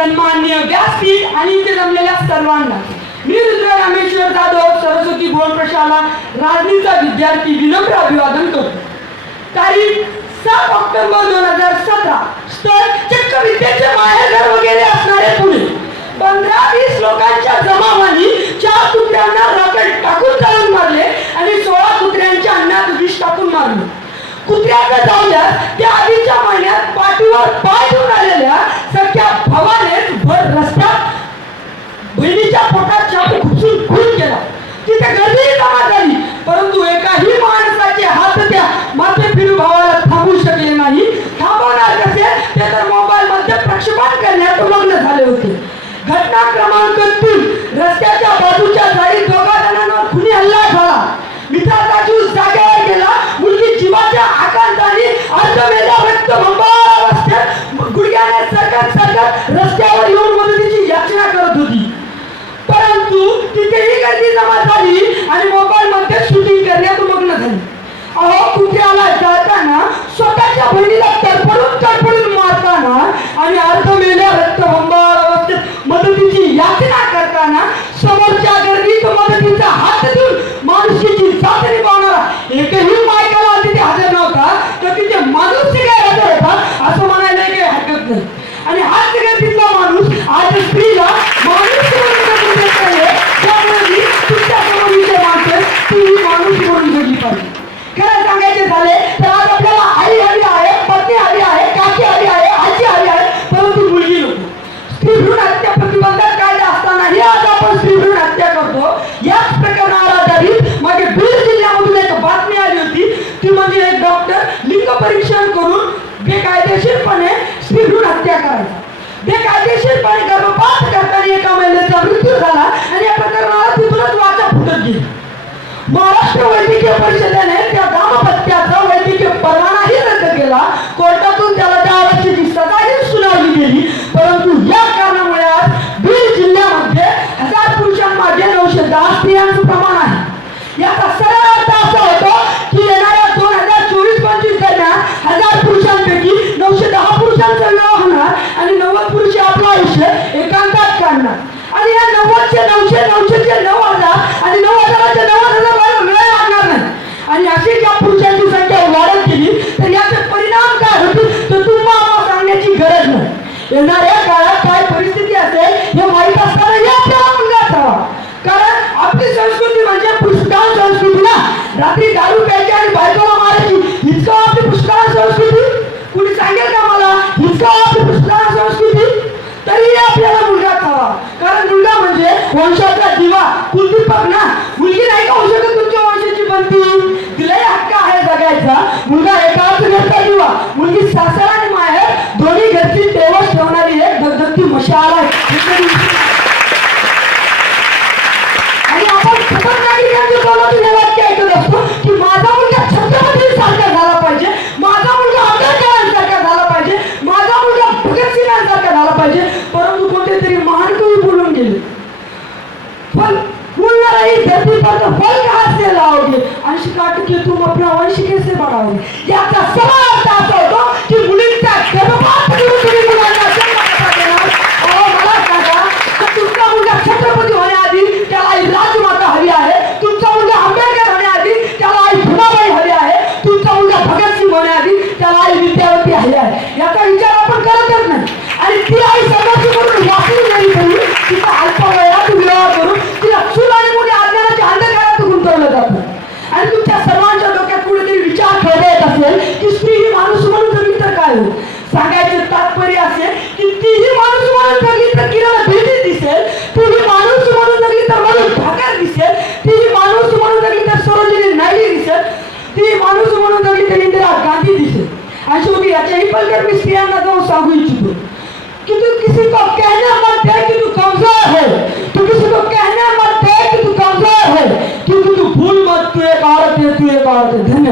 सन्मान्य व्यासपीठ आणि इथे जमलेल्या सर्वांना. मी रुद्र रामेश्वर जाधव सरस्वती बोर्ड प्रशाला राजनीतीचा विद्यार्थी विनम्र अभिवादन करतो. तारीख सात ऑक्टोबर दोन हजार सतरा. स्थळ चक्क विद्येचे माहेरघर वगैरे असणारे पुणे. पंधरा वीस लोकांच्या जमावानी चार कुत्र्यांना रॉकेट टाकून चालून मारले आणि सोळा कुत्र्यांच्या अन्नात विष टाकून मारले. कुत्र्याचं जाऊया त्या आधीच्या महिन्यात पाठीवर पाय घेऊन आलेल्या सख्या भावाने भर रस्त्यात बहिणीच्या पोटात चाकू खुपसून खून केला तिथे गर्दी जमा झाली. परंतु एकाही माणसाचे हात त्या माते फिरू भावाला थांबू शकले नाही. थांबवणार कसे? ते तर मोबाईल मध्ये प्रक्षेपण करण्यात मग्न झाले होते. घटना क्रमांक त्याची गर्दी जमा झाली आणि मोबाईल मध्ये ती म्हणजे एक डॉक्टर लिंग परीक्षण करून बेकायदेशीरपणे स्त्री हत्या करायचा. बेकायदेशीरपणे गर्भपात करताना एका महिन्यात येणाऱ्या काळात काय परिस्थिती असेल हे माहीत असतानाही आपल्याला मुलगा असावा कारण आपली संस्कृती म्हणजे पुष्कळ संस्कृती ना. रात्री दारू प्यायची आणि बायकोला मारायची इतकं आपली पुष्कळ संस्कृती. कुणी सांगेल का मला? इतकं आपली पुष्कळ संस्कृती. तरी आपल्याला मुलगा असावा कारण मुलगा म्हणजे वंशाचा दिवा. धगधगती मशाल आणि आपण खतरनाक त्यांच्या तोंडातून हे वाक्य ऐकत असतो की माझा मुलगा छत्रपती सारखा झाला पाहिजे माझा मुलगा आंबेडकरांसारखा झाला पाहिजे माझा मुलगा भगतसिंगांसारखा झाला पाहिजे परंतु कोणतेतरी महान कवी बोलून गेले. फल फूल न धरती पर फल कहाँ से लाओगे अंश काट के तुम अपना वंश कैसे बढ़ाओगे याचा सरळ याचा विचार आपण करतच नाही. आणि ती आई सर्वांची करून वाचली नाही तरी तिचा अल्पवयात विवाह करून तिला चूल आणि मुली अज्ञानाच्या अंधकारात गुंतवलं जातं. आणि तुमच्या सर्वांच्या डोक्यात कुठेतरी विचार खेळता येत असेल की स्त्री ही माणूस म्हणून जगली तर काय होईल? सांगायचे तात्पर्य असे की ती ही माणूस म्हणून जगली तर किराणा भेटी दिसेल तीही माणूस म्हणून जगली तर म्हणून ठाकर दिसेल ती ही माणूस म्हणून जगली तर सरोजिनी नाही दिसेल ती माणूस म्हणून जगली तर इंदिरा गांधी दिसेल. आणि शेवटी याच्याही पलकर मी स्त्रियांना जाऊन सांगू इच्छितो. कि तू किसी को कहना मत है कि तू कमजोर है? तू किसी को कहना मत है कि तू कमजोर है? क्योंकि तू भूल मत तू एक औरत है तू एक औरत है। धन्यवाद।